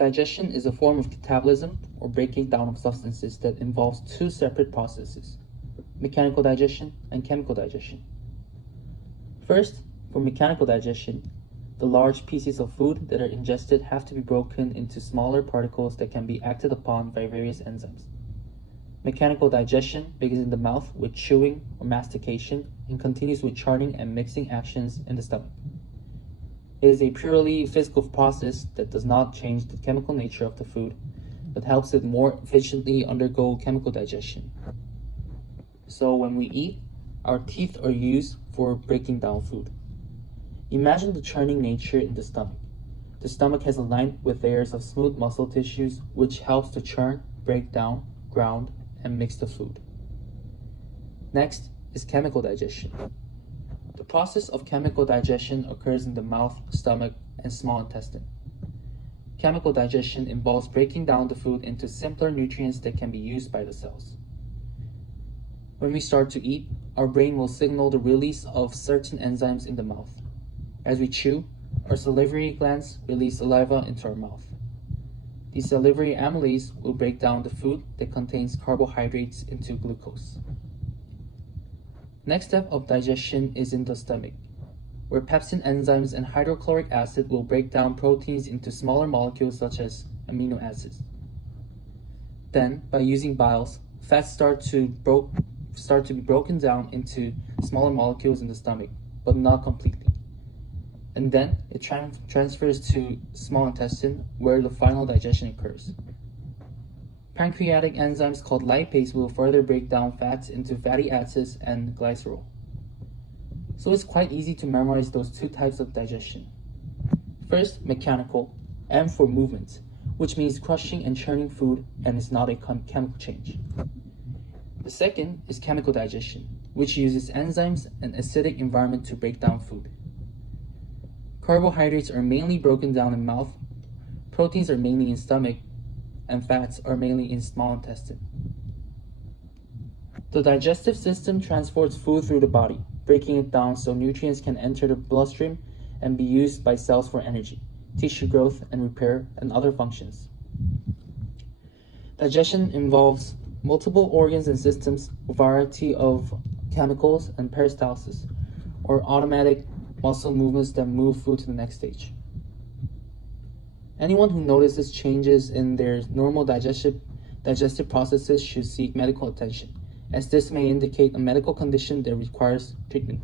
Digestion is a form of catabolism or breaking down of substances that involves two separate processes, mechanical digestion and chemical digestion. First, for mechanical digestion, the large pieces of food that are ingested have to be broken into smaller particles that can be acted upon by various enzymes. Mechanical digestion begins in the mouth with chewing or mastication and continues with churning and mixing actions in the stomach. It is a purely physical process that does not change the chemical nature of the food, but helps it more efficiently undergo chemical digestion. So when we eat, our teeth are used for breaking down food. Imagine the churning nature in the stomach. The stomach has a line with layers of smooth muscle tissues which helps to churn, break down, ground, and mix the food. Next is chemical digestion. The process of chemical digestion occurs in the mouth, stomach, and small intestine. Chemical digestion involves breaking down the food into simpler nutrients that can be used by the cells. When we start to eat, our brain will signal the release of certain enzymes in the mouth. As we chew, our salivary glands release saliva into our mouth. The salivary amylase will break down the food that contains carbohydrates into glucose. Next step of digestion is in the stomach, where pepsin enzymes and hydrochloric acid will break down proteins into smaller molecules such as amino acids. Then, by using biles, fats start to be broken down into smaller molecules in the stomach, but not completely. And then it transfers to small intestine, where the final digestion occurs. Pancreatic enzymes called lipase will further break down fats into fatty acids and glycerol. So it's quite easy to memorize those two types of digestion. First, mechanical, M for movement, which means crushing and churning food and is not a chemical change. The second is chemical digestion, which uses enzymes and acidic environment to break down food. Carbohydrates are mainly broken down in mouth, proteins are mainly in stomach, and fats are mainly in small intestine. The digestive system transports food through the body, breaking it down so nutrients can enter the bloodstream and be used by cells for energy, tissue growth and repair, and other functions. Digestion involves multiple organs and systems, a variety of chemicals, and peristalsis, or automatic muscle movements that move food to the next stage. Anyone who notices changes in their normal digestive processes should seek medical attention, as this may indicate a medical condition that requires treatment.